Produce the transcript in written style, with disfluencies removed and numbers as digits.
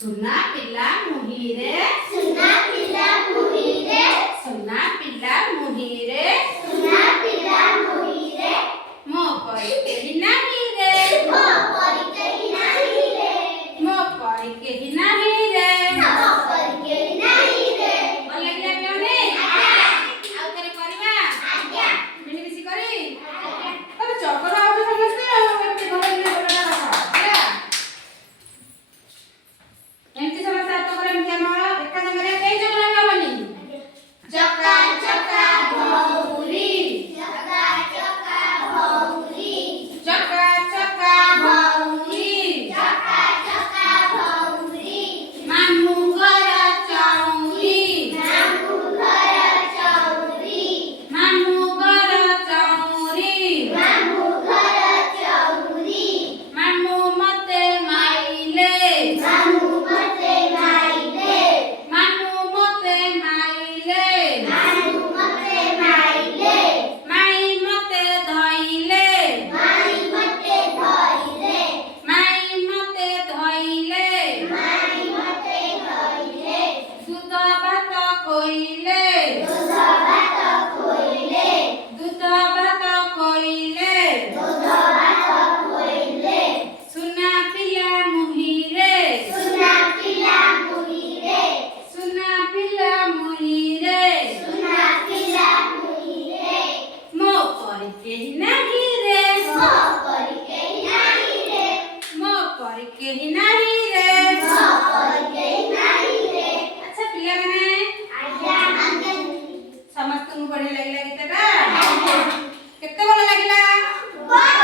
सुना पिला मुहिरे सुना पिला मुहिरे सुना पिला मुहिरे सुना पिला मुहिरे मो परी केहि नाही रे मो परी केहि नाही रे मो परी केहि नाही रे मो परी केहि नाही रे ଭଲ ଲାଗିଲା ପିଲାମାନେ ଆଉ ଥରେ କରିବା ଆଜ୍ଞା ମିଳିମିଶି କରି ଆଜ୍ଞା ତମେ ଚକରା ହଉଛ ସମସ୍ତେ ଆଉ ଏମିତି ଘରେ ଘରେ କଥା ହେଲା ଏମିତି ସମସ୍ତେ ହାତ করে ଏମିତି ଆମର ଏକା ସାଙ୍ଗରେ କେହି ଚକରା ହବନି ଚକା ଚକା ଭଉରୀ ଚକା ଚକା ଭଉରୀ ଚକା ଚକା ଭଉରୀ ଚକା ଚକା ଭଉରୀ ମାମୁଁ ଘର ଚଉରୀ ମାମୁଁ ଘର ଚଉରୀ ମାମୁଁ ଘର ଚଉରୀ ମାମୁଁ ଘର ଚଉରୀ ମାମୁଁ ମତେ ମାଇଲେ ମାମୁଁ ମତେ ମାଇଲେ ମାମୁଁ ମତେ ମାଇଲେ ମାମୁଁ ମତେ ମାଇଲେ ମାଇଁ ମତେ ଧଇଲେ ମାଇଁ ମତେ ଧଇଲେ ମାଇଁ ମତେ ଧଇଲେ ମାଇଁ ମତେ ଧଇଲେ ଦୁଧ ଭାତ ଖୋଇଲେ ଦୁଧ ଭାତ ଖୋଇଲେ ଦୁଧ ଭାତ ଖୋଇଲେ ଦୁଧ ଭାତ ଖୋଇଲେ ସୁନା ପିଲା ମୁହିରେ ସୁନା ପିଲା ମୁହିରେ ସୁନା ପିଲା ମୁହିରେ ସୁନା ପିଲା ମୁହିରେ ମୋ ପରି କେହି ନାହିଁ ରେ ମୋ ପରି କେହି ନାହିଁ ରେ ମୋ ପରି କେହି ନାହିଁ ରେ ମୋ ପରି କେହି ନାହିଁ ରେ ଆଚ୍ଛା ପିଲାମାନେ ଆଜ୍ଞା ଆଜ୍ଞା ସମସ୍ତଙ୍କୁ ବଢିଆ ଲାଗିଲା ଗୀତଟା ଆଜ୍ଞା କେତେ ଭଲ ଲାଗିଲା ବଢିଆ